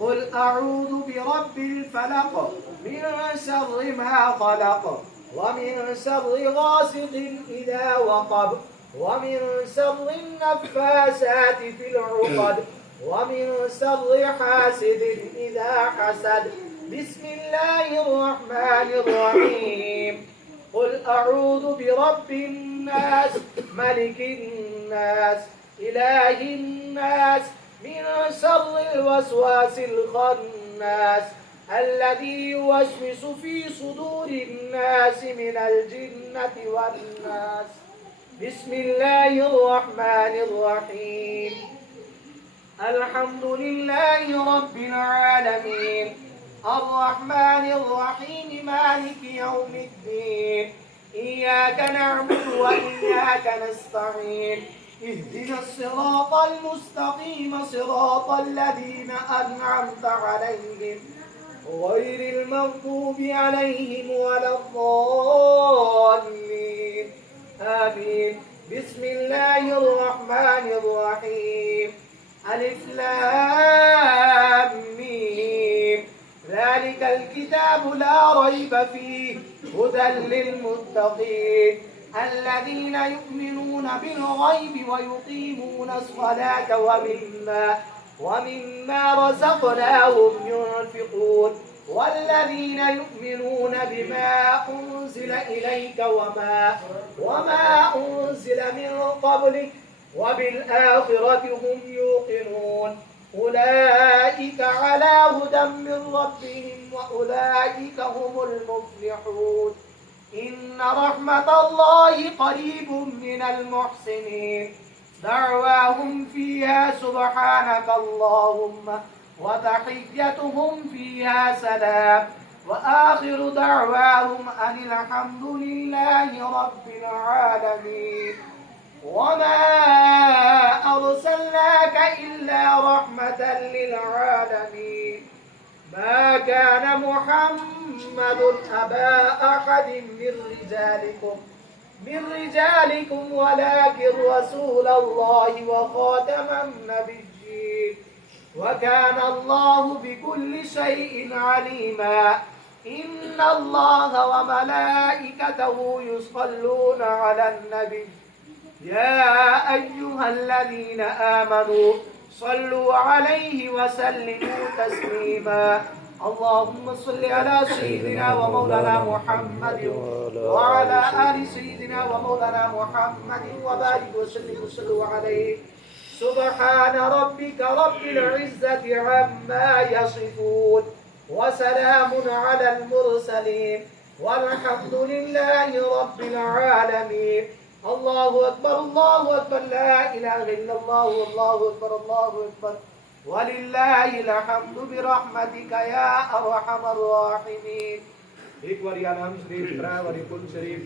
قل أعوذ برب الفلق من شر ما خلق ومن شر غاسق إذا وقب ومن شر النفاسات في العقد ومن شر حاسد إذا حسد. بسم الله الرحمن الرحيم. قل أعوذ برب الناس ملك الناس إله الناس من شر الوسواس الخناس الذي يوسوس في صدور الناس من الجنة والناس. بسم الله الرحمن الرحيم. الحمد لله رب العالمين الرحمن الرحيم مالك يوم الدين. إياك نعبد وإياك نستعين. اهدنا الصراط المستقيم صراط الذين أنعمت عليهم غير المغضوب عليهم ولا الضالين آمين. بسم الله الرحمن الرحيم. ألف لام ميم. ذلك الكتاب لا ريب فيه هدى للمتقين الذين يؤمنون بالغيب ويقيمون الصلاة ومما رزقناهم ينفقون والذين يؤمنون بما أنزل إليك وما أنزل من قبلك وبالآخرة هم يوقنون. أولئك على هدى من ربهم وأولئك هم المفلحون. إن رحمة الله قريب من المحسنين. دعواهم فيها سبحانك اللهم وتحيتهم فيها سلام وآخر دعواهم أن الحمد لله رب العالمين. وما أرسلناك إلا رحمة للعالمين. ما كان محمد أبا أحد من رجالكم ولكن رسول الله وخاتم النبيين وكان الله بكل شيء عليما. إن الله وملائكته يصلون على النبي يا أيها الذين آمنوا صلوا عليه وسلموا تسليما. اللهم صل على سيدنا ومولانا محمد وعلى آل سيدنا ومولانا محمد وبارك وسلم وصلوا عليه. سبحان ربك رب العزة عما يصفون وسلام على المرسلين والحمد لله رب العالمين. الله أكبر الله أكبر لا إله إلا الله والله أكبر الله أكبر ولله الحمد برحمتك يا أرحم الراحمين. एक बार या नाम शरीफ, 3 बार कुल शरीफ.